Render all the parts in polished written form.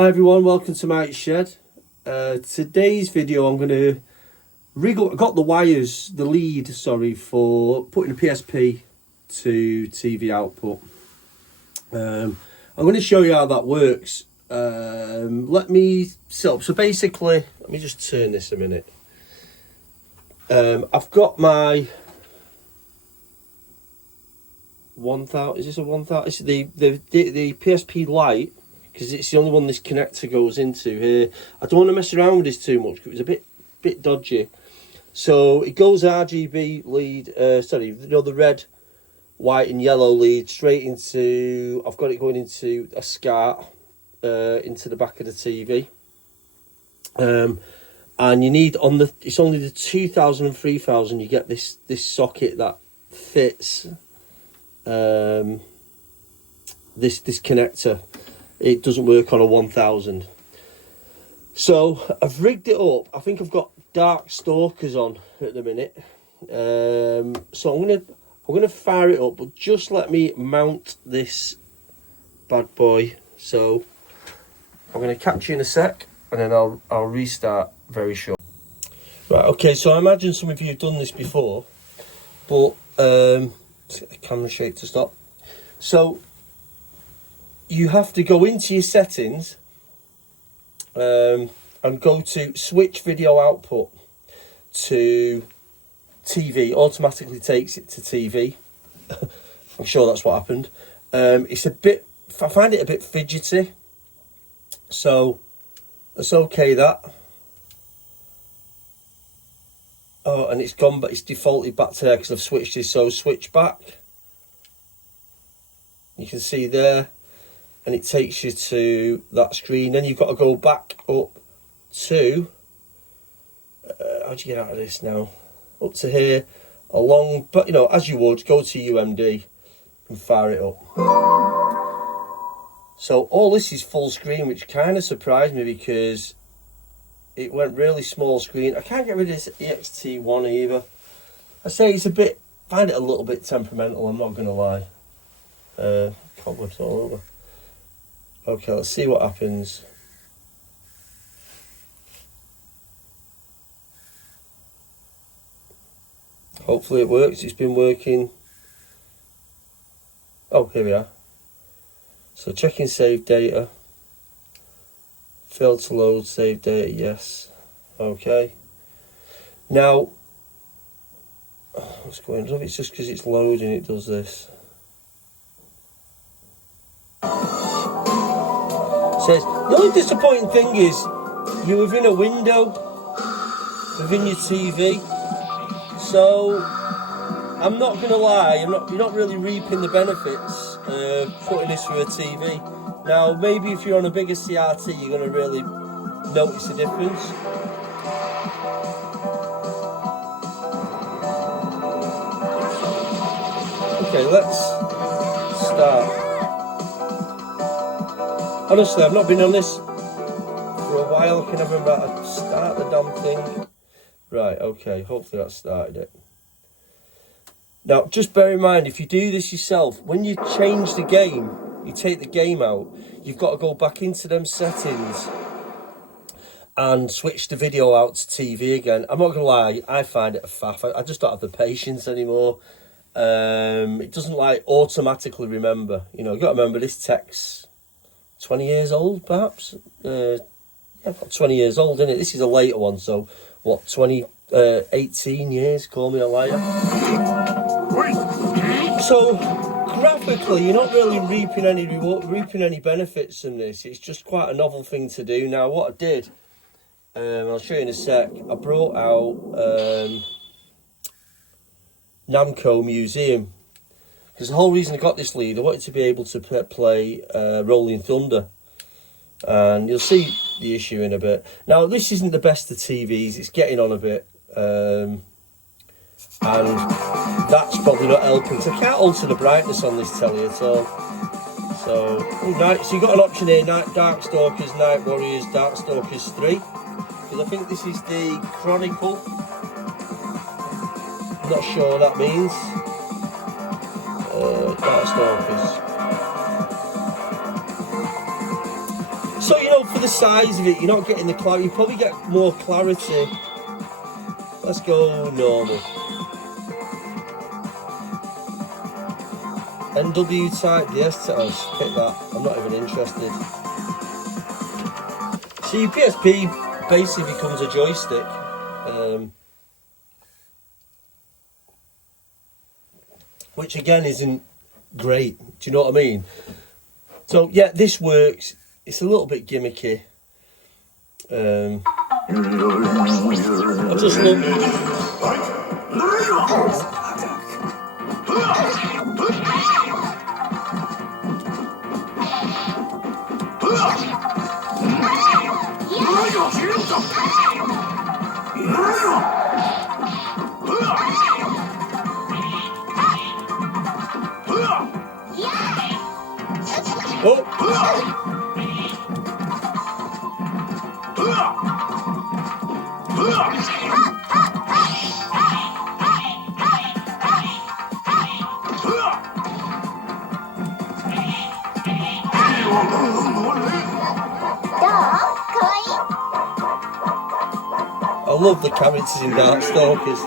Hi everyone, welcome to my shed. Today's video I'm going to got the wires, the lead, for putting a PSP to TV output. I'm going to show you how that works. Let me set up. So basically, let me just turn this a minute. I've got my 1000. Is this a 1000? It's the PSP Lite, because it's the only one this connector goes into here. I don't want to mess around with this too much because it was a bit dodgy. So it goes RGB lead, the red, white and yellow lead straight into, I've got it going into a SCART, into the back of the TV. And you need, it's only the 2000 and 3000 you get this socket that fits this connector. It doesn't work on a 1000. So I've rigged it up. I think I've got dark stalkers on at the minute. So I'm gonna fire it up, but just let me mount this bad boy. So I'm gonna catch you in a sec, and then I'll restart very short. Right, okay, so I imagine some of you have done this before, but let's get the camera shake to stop. So you have to go into your settings and go to switch video output to TV. Automatically takes it to TV. I'm sure that's what happened. It's a bit, I find it a bit fidgety, so it's okay that. Oh, and it's gone, but it's defaulted back to there because I've switched this. So switch back. You can see there, and it takes you to that screen. Then you've got to go back up to, how do you get out of this now? Up to here, along, but you know, as you would, go to UMD and fire it up. So all this is full screen, which kind of surprised me because it went really small screen. I can't get rid of this EXT1 either. I say it's find it a little bit temperamental, I'm not going to lie. Cobwebs all over. Okay, let's see what happens. Hopefully it works. It's been working. Oh, here we are. So checking save data. Failed to load save data, yes. Okay. Now, what's going on? It's just because it's loading, it does this. Says, the only disappointing thing is you're within a window within your TV, so I'm not going to lie, you're not really reaping the benefits of putting this through a TV. Now maybe if you're on a bigger CRT you're going to really notice the difference. Okay, let's start. Honestly, I've not been on this for a while. I can never remember how to start the damn thing. Right, okay, hopefully that started it. Now, just bear in mind, if you do this yourself, when you change the game, you take the game out, you've got to go back into them settings and switch the video out to TV again. I'm not going to lie, I find it a faff. I just don't have the patience anymore. It doesn't like automatically remember. You know, you've got to remember this tech's 20 years old, perhaps. Yeah, about 20 years old, isn't it? This is a later one, so what, 18 years, call me a liar. So graphically, you're not really reaping any benefits from this. It's just quite a novel thing to do. Now, what I did, I'll show you in a sec. I brought out Namco Museum, because the whole reason I got this lead, I wanted to be able to play Rolling Thunder, and you'll see the issue in a bit. Now, this isn't the best of TVs, it's getting on a bit, and that's probably not helping, because I can't alter the brightness on this telly at all. So you've got an option here, Darkstalkers, Night Warriors, Darkstalkers 3, because I think this is the Chronicle. I'm not sure what that means. Darkstalkers. So, you know, for the size of it, you're not getting the clarity. You probably get more clarity. Let's go normal. NW type, yes, pick that. I'm not even interested. See, PSP basically becomes a joystick. Which again isn't great. Do you know what I mean? So yeah, this works. It's a little bit gimmicky. I just love. Oh. I love the characters in Darkstalkers.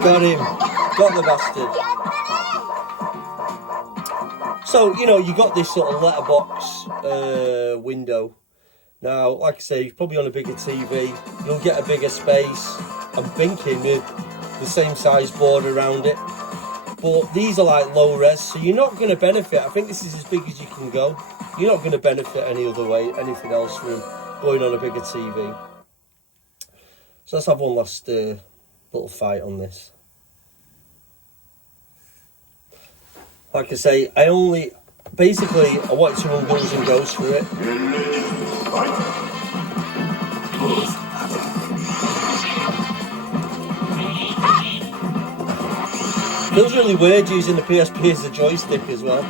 Got him. Got the bastard. So, you know, you got this sort of letterbox window. Now, like I say, probably on a bigger TV, you'll get a bigger space. I'm thinking with the same size board around it. But these are like low res, so you're not going to benefit. I think this is as big as you can go. You're not going to benefit any other way, anything else from going on a bigger TV. So let's have one last little fight on this. Like I say, I wanted to run Guns and Ghosts for it. Feels really weird using the PSP as a joystick as well.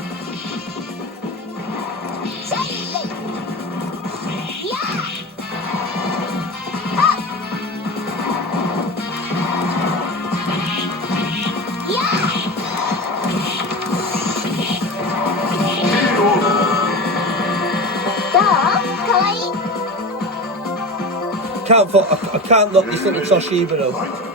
I can't knock this little Toshiba though.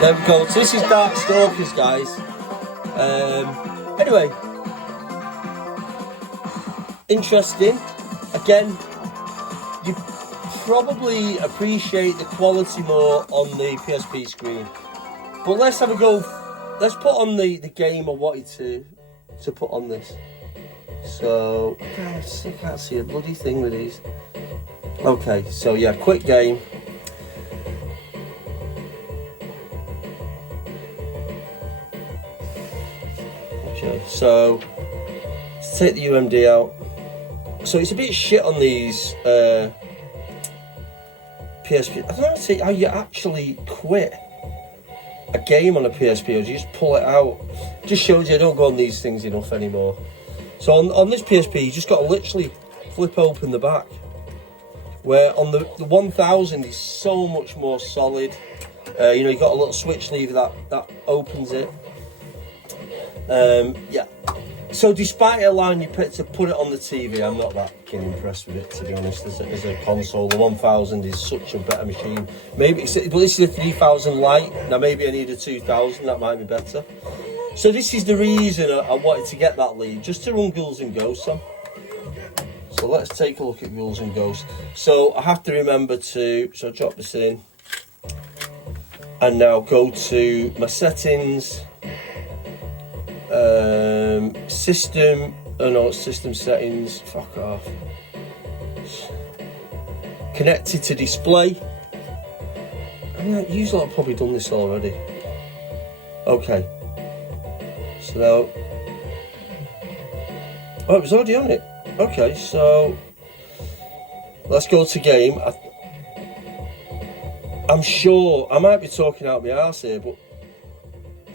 There we go. So this is Darkstalkers, guys. Anyway, interesting. Again, you probably appreciate the quality more on the PSP screen. But let's have a go. Let's put on the game I wanted to put on this. So I can't see a bloody thing with these. Okay, so yeah, quick game. So let's take the UMD out. So it's a bit shit on these PSP. I don't know how you actually quit a game on a PSP, or you just pull it out. Just shows you I don't go on these things enough anymore. So on this PSP, you just got to literally flip open the back. Where on the 1000 is so much more solid. You know, you got a little switch lever that opens it. Yeah. So despite allowing you to put it on the TV, I'm not that impressed with it, to be honest. As a console, the 1000 is such a better machine. Maybe but this is a 3000 Lite. Now maybe I need a 2000. That might be better. So this is the reason I wanted to get that lead, just to run Ghouls and Ghosts on. So let's take a look at Ghouls and Ghosts. So I have to remember to drop this in. and now go to my settings, system, oh no, system settings, fuck off, connected to display. I mean, you lot have probably done this already. Okay, so now, oh, it was already on it. Okay, so let's go to game. I'm sure, I might be talking out my arse here, but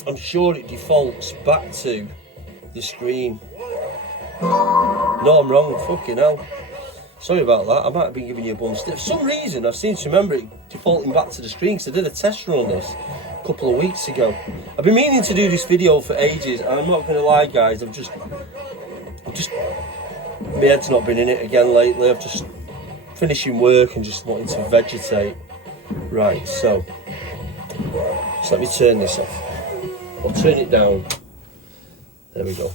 I'm sure it defaults back to the screen. No, I'm wrong, fucking hell. Sorry about that, I might have been giving you a bum stiff. For some reason, I seem to remember it defaulting back to the screen, because I did a test run on this a couple of weeks ago. I've been meaning to do this video for ages, and I'm not going to lie, guys, I'm just, my head's not been in it again lately. I've just finishing work and just wanting to vegetate. Right, so let me turn this off. I'll turn it down. There we go.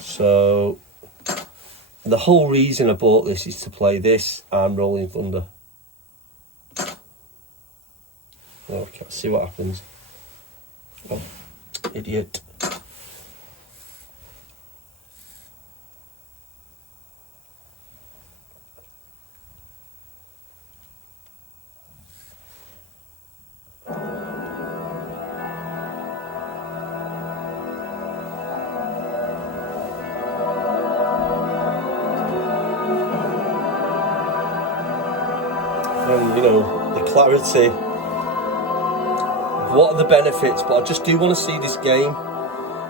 So the whole reason I bought this is to play this and Rolling Thunder. Okay, let's see what happens. Oh, idiot. And you know, the clarity, what are the benefits, but I just do want to see this game.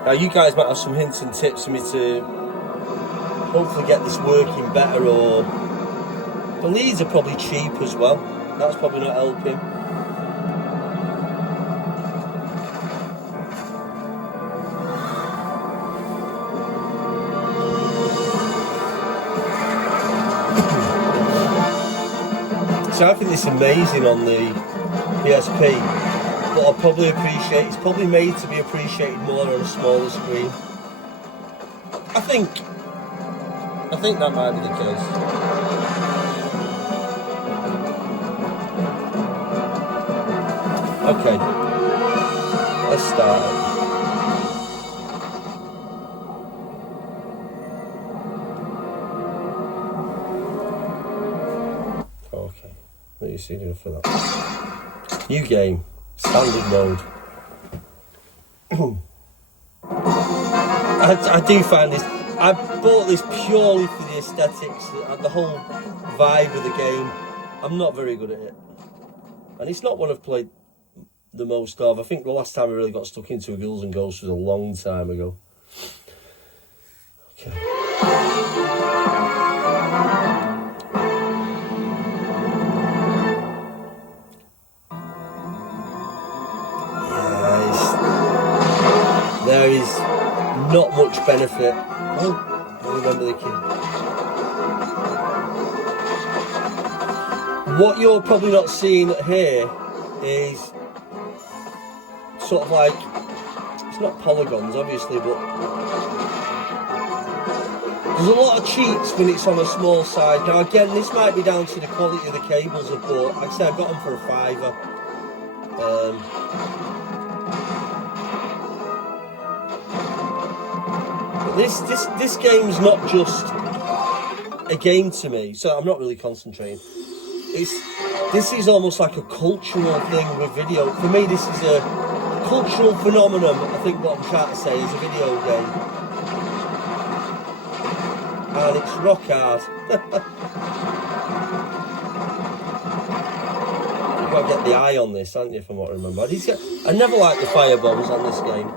Now you guys might have some hints and tips for me to hopefully get this working better, or the leads are probably cheap as well, that's probably not helping. So I think it's amazing on the PSP, but I'll probably appreciate, it's probably made to be appreciated more on a smaller screen. I think that might be the case. Okay, let's start. Okay, what are you seeing for that? New game, standard mode. I do find this, I bought this purely for the aesthetics and the whole vibe of the game. I'm not very good at it, and it's not one I've played the most of. I think the last time I really got stuck into a Ghouls and Ghosts was a long time ago. Okay. Yeah, there is not much benefit. Oh, I remember the kid. What you're probably not seeing here is sort of like, it's not polygons obviously, but there's a lot of cheats when it's on a small side. Now again, this might be down to the quality of the cables I've bought. Like I said, I got them for a £5. But this game's not just a game to me, so I'm not really concentrating. This is almost like a cultural thing with video. For me, this is a cultural phenomenon. I think what I'm trying to say is a video game, and it's rock hard. You've got to get the eye on this, haven't you, from what I remember. I never liked the firebombs on this game.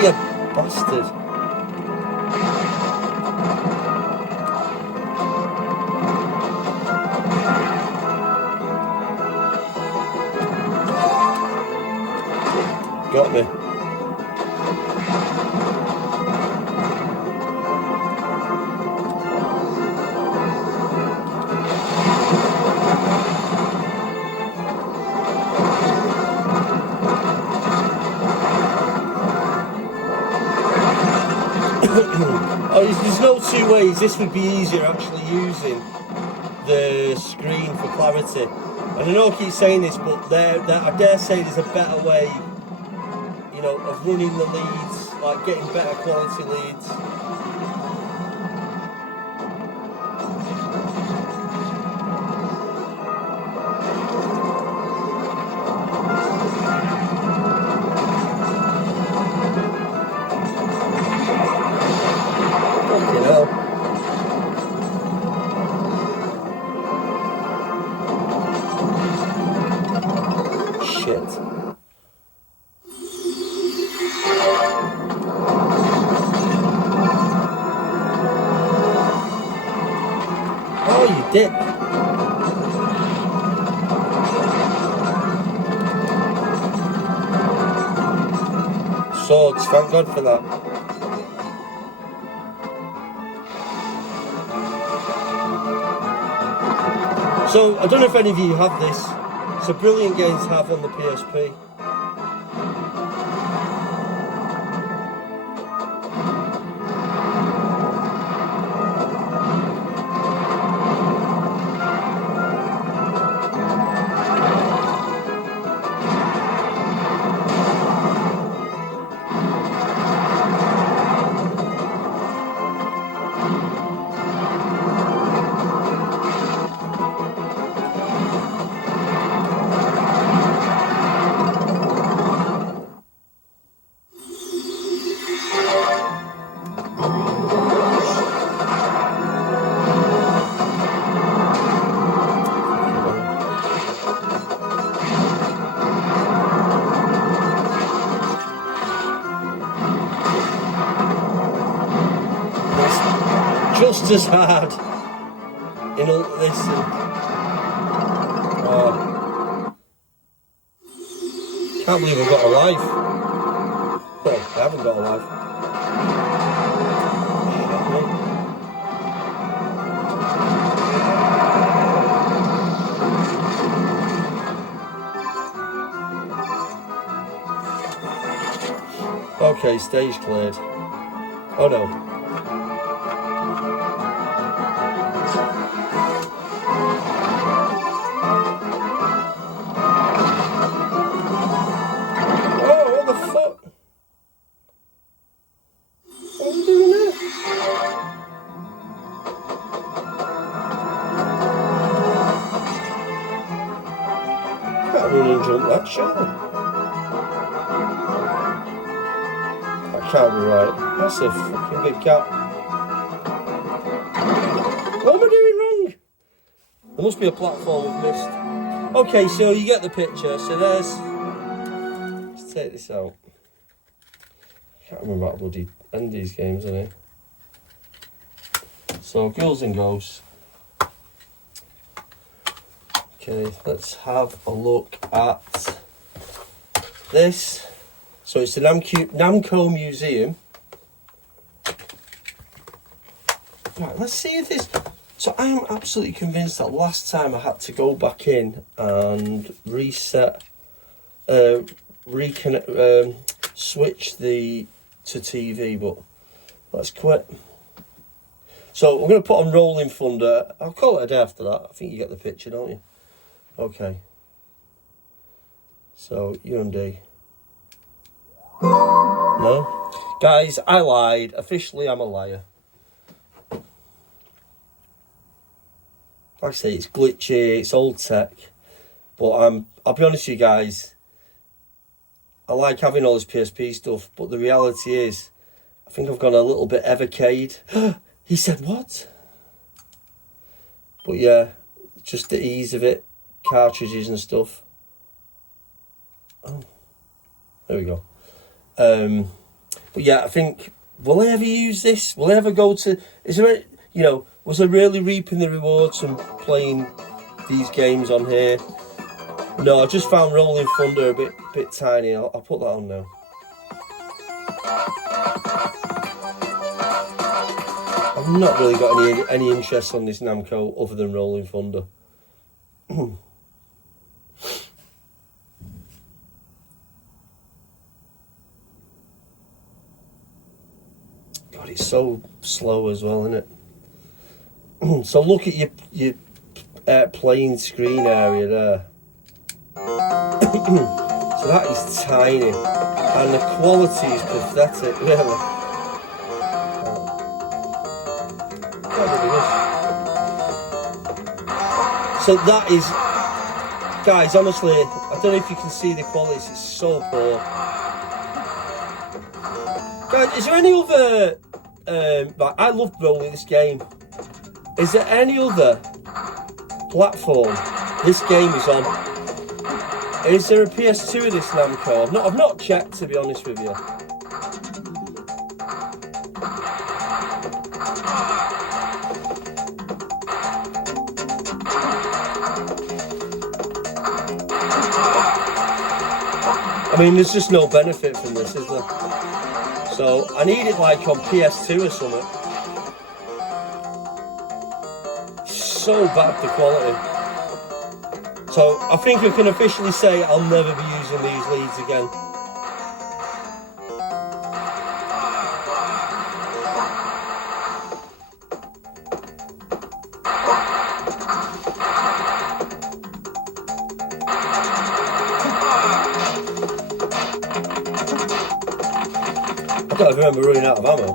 You bastard. Got me. Oh, there's no two ways. This would be easier actually using the screen for clarity. And I know I keep saying this, but I dare say there's a better way, you know, of running the leads, like getting better quality leads. Fucking hell. Shit. Oh, you dick. Swords, thank God for that. So, I don't know if any of you have this. It's a brilliant game to have on the PSP. Just as hard in all this. Can't believe I've got a life. Well, I haven't got a life. Okay, stage cleared. Oh no. Run and jump that, surely. That can't be right. That's a fucking big cat. What am I doing wrong? There must be a platform I've missed. Okay, so you get the picture. So there's... Let's take this out. I can't remember how to bloody end these games, innit? So, Ghouls and Ghosts. Okay, let's have a look at this. So it's the Namco Museum. Right, let's see if this... So I am absolutely convinced that last time I had to go back in and reset, switch the to TV, but let's quit. So I'm going to put on Rolling Thunder. I'll call it a day after that. I think you get the picture, don't you? Okay. So, UMD. No? Guys, I lied. Officially, I'm a liar. Like I say, it's glitchy, it's old tech. But I'll be honest with you guys, I like having all this PSP stuff, but the reality is, I think I've gone a little bit evercade. He said what? But yeah, just the ease of it. Cartridges and stuff. Oh, there we go. But yeah, I think, will I ever use this? Will I ever go to, is there, you know, was I really reaping the rewards from playing these games on here? No, I just found Rolling Thunder a bit tiny. I'll put that on now. I've not really got any interest on this Namco other than Rolling Thunder. God, it's so slow as well, isn't it? So look at your playing screen area there. So that is tiny, and the quality is pathetic, really. So that is, guys, honestly, I don't know if you can see the quality, it's so poor. Guys, is there any other, like, I love rolling this game. Is there any other platform this game is on? Is there a PS2 of this Namco? I've not checked, to be honest with you. I mean, there's just no benefit from this, is there? So I need it like on PS2 or something. So bad, the quality. So I think I can officially say I'll never be using these leads again. I don't remember running out of ammo.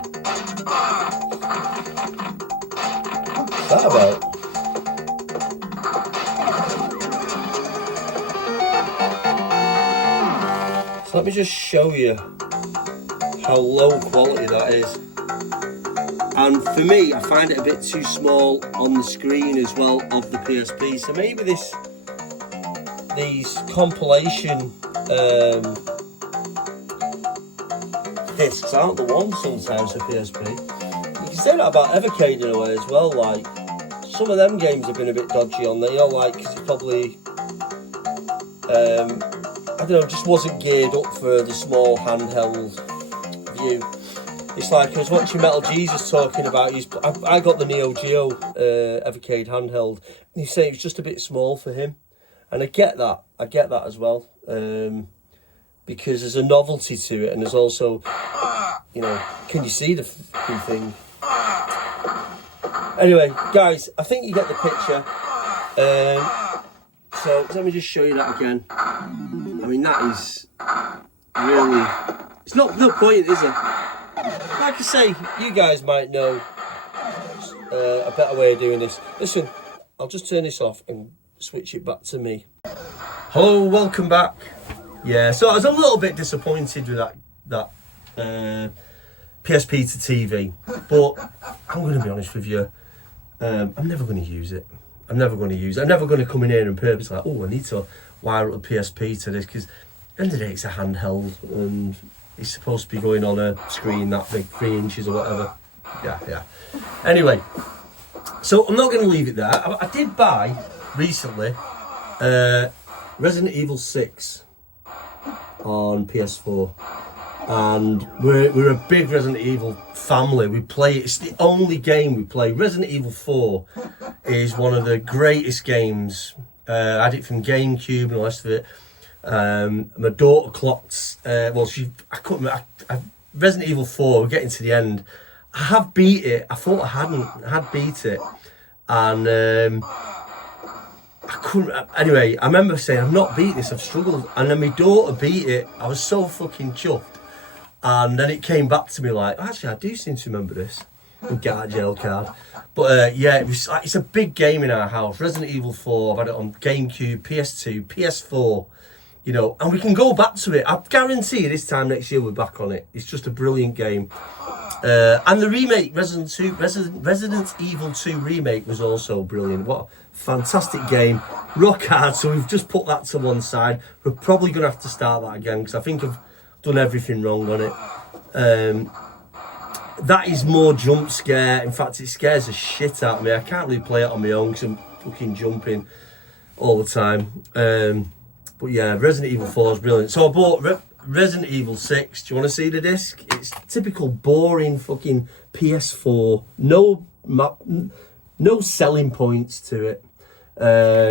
What's that about? So let me just show you how low quality that is. And for me, I find it a bit too small on the screen as well of the PSP. So maybe these compilation discs aren't the ones sometimes for PSP. You can say that about Evercade in a way as well. Like, some of them games have been a bit dodgy on there, you know, like, because it's probably I don't know, just wasn't geared up for the small handheld view. It's like I was watching Metal Jesus talking about I got the Neo Geo Evercade handheld, and he's saying it's just a bit small for him, and I get that as well. Because there's a novelty to it, and there's also, you know, can you see the fucking thing? Anyway, guys, I think you get the picture. So let me just show you that again. I mean, that is really, it's no point, is it? Like I say, you guys might know a better way of doing this. Listen, I'll just turn this off and switch it back to me. Hello, welcome back. Yeah, so I was a little bit disappointed with that Psp To TV, but I'm going to be honest with you, I'm never going to use it. I'm never going to come in here and purposely like, oh, I need to wire up the PSP to this, because at the end of the day, it's a handheld, and it's supposed to be going on a screen that big, 3 inches or whatever. Yeah. Anyway, so I'm not going to leave it there. I did buy recently Resident Evil 6 on PS4, and we're a big Resident Evil family. We play it. It's the only game we play. Resident Evil 4 is one of the greatest games. I had it from GameCube and the rest of it. My daughter clocked. Resident Evil 4. We're getting to the end. I have beat it. I thought I had beat it, and I couldn't. Anyway, I remember saying, I've not beat this, I've struggled. And then my daughter beat it. I was so fucking chuffed. And then it came back to me like, actually, I do seem to remember this. And get that jail card. But yeah, it's a big game in our house. Resident Evil 4, I've had it on GameCube, PS2, PS4. You know, and we can go back to it. I guarantee this time next year we're back on it. It's just a brilliant game. And the remake, Resident Evil 2 remake was also brilliant. What a fantastic game. Rock hard, so we've just put that to one side. We're probably going to have to start that again, because I think I've done everything wrong on it. That is more jump scare. In fact, it scares the shit out of me. I can't really play it on my own because I'm fucking jumping all the time. But yeah, Resident Evil 4 is brilliant. So I bought Resident Evil 6. Do you want to see the disc? It's typical boring fucking PS4. No selling points to it.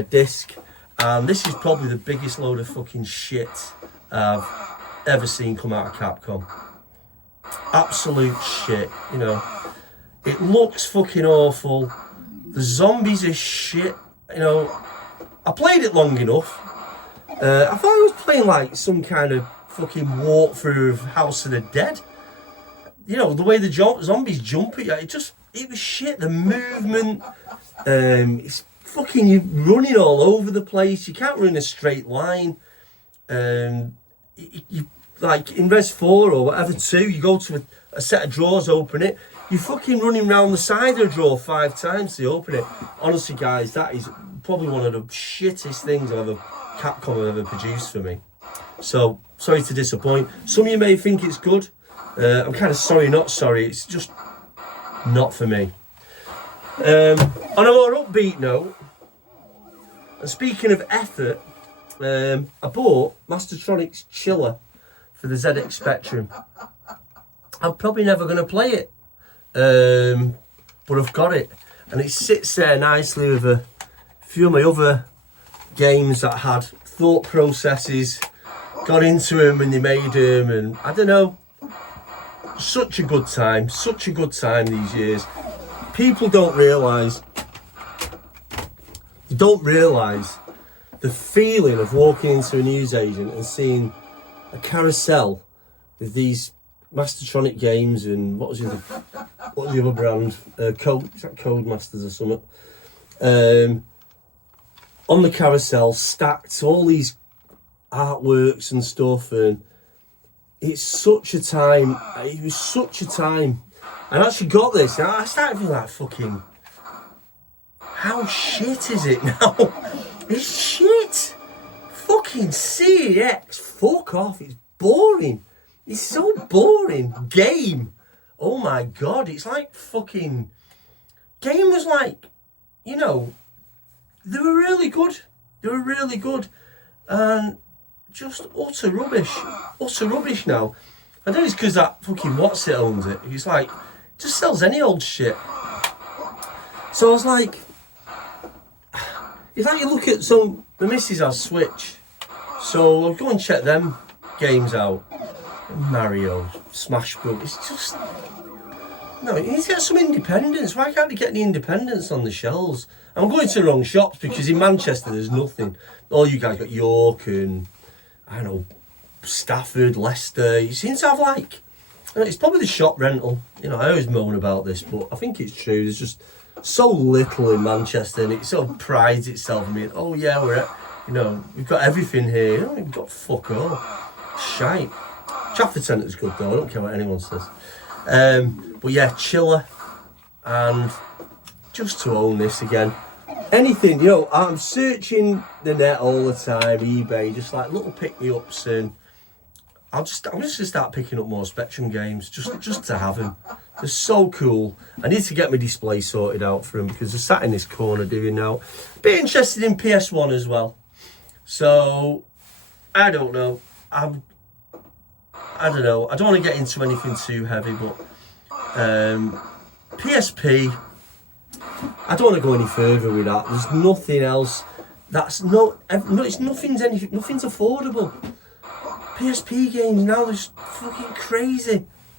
Disc. And this is probably the biggest load of fucking shit I've ever seen come out of Capcom. Absolute shit, you know. It looks fucking awful. The zombies are shit, you know. I played it long enough. I thought I was playing like some kind of fucking walkthrough of House of the Dead. You know, the way the zombies jump at you, it was shit. The movement, it's fucking you running all over the place. You can't run in a straight line. You like in Res 4 or whatever 2, you go to a set of drawers, open it. You're fucking running around the side of a drawer 5 times to open it. Honestly, guys, that is probably one of the shittest things Capcom have ever produced for me. So, sorry to disappoint. Some of you may think it's good. I'm kind of sorry, not sorry. It's just not for me. On a more upbeat note, and speaking of effort, I bought Mastertronics Chiller for the ZX Spectrum. I'm probably never going to play it, but I've got it. And it sits there nicely with a few of my other games that had thought processes, got into them when they made them, and I don't know, such a good time these years. People don't realise the feeling of walking into a newsagent and seeing a carousel with these Mastertronic games and what's the other brand? Codemasters or something. On the carousel, stacked, all these artworks and stuff, and it's such a time. It was such a time. And I actually got this, and I started feeling like, fucking, how shit is it now? It's shit. Fucking CEX, fuck off. It's boring. It's so boring. Game. Oh my god, it's like fucking... Game was like, you know, they were really good. And just utter rubbish. Utter rubbish now. I know it's because that fucking what's it owns it. He's like, just sells any old shit. So I was like, if you look at the missus has Switch, so I'll go and check them games out. Mario, Smash Bros. It's just, no, you need to get some independence. Why can't they get the independence on the shelves? I'm going to the wrong shops because in Manchester there's nothing. All you guys got York and, I don't know, Stafford, Leicester. You seem to have like, it's probably the shop rental. You know, I always moan about this, but I think it's true. There's just so little in Manchester, and it sort of prides itself on being, oh yeah, we've got everything here. We've got fuck all. Shite. Trafford Centre's good though, I don't care what anyone says. But yeah, Chiller, and just to own this again. Anything, you know, I'm searching the net all the time, eBay, just like little pick-me-ups, and I'm just going to start picking up more Spectrum games, just to have them. They're so cool. I need to get my display sorted out for them because they're sat in this corner doing now. Bit interested in PS1 as well. So, I don't know. I don't know. I don't want to get into anything too heavy, but PSP, I don't want to go any further with that. There's nothing else. Nothing's affordable. PSP games now, there's fucking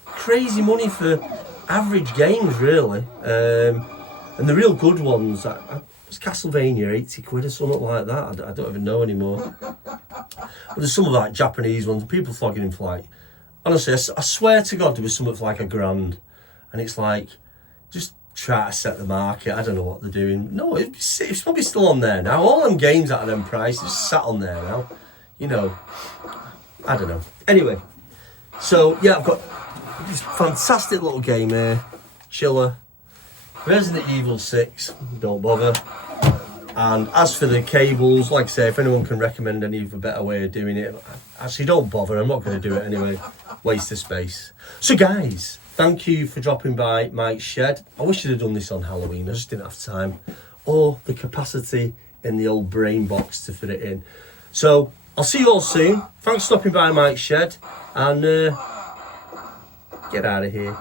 crazy money for average games, really. And the real good ones, it's Castlevania, 80 quid or something like that. I don't even know anymore. But there's some of like Japanese ones, people flogging them for like, honestly, I swear to God, there was something for like £1,000. And it's like, just try to set the market. I don't know what they're doing. No, it's probably still on there now. All them games out of them prices sat on there now. You know, I don't know. Anyway, so yeah, I've got this fantastic little game here. Chiller. Resident Evil 6, don't bother. And as for the cables, like I say, if anyone can recommend any of a better way of doing it, actually don't bother, I'm not going to do it anyway. Waste of space. So guys, thank you for dropping by my shed. I wish I'd have done this on Halloween, I just didn't have time. Or the capacity in the old brain box to fit it in. So, I'll see you all soon. Thanks for stopping by Mike's shed, and get out of here.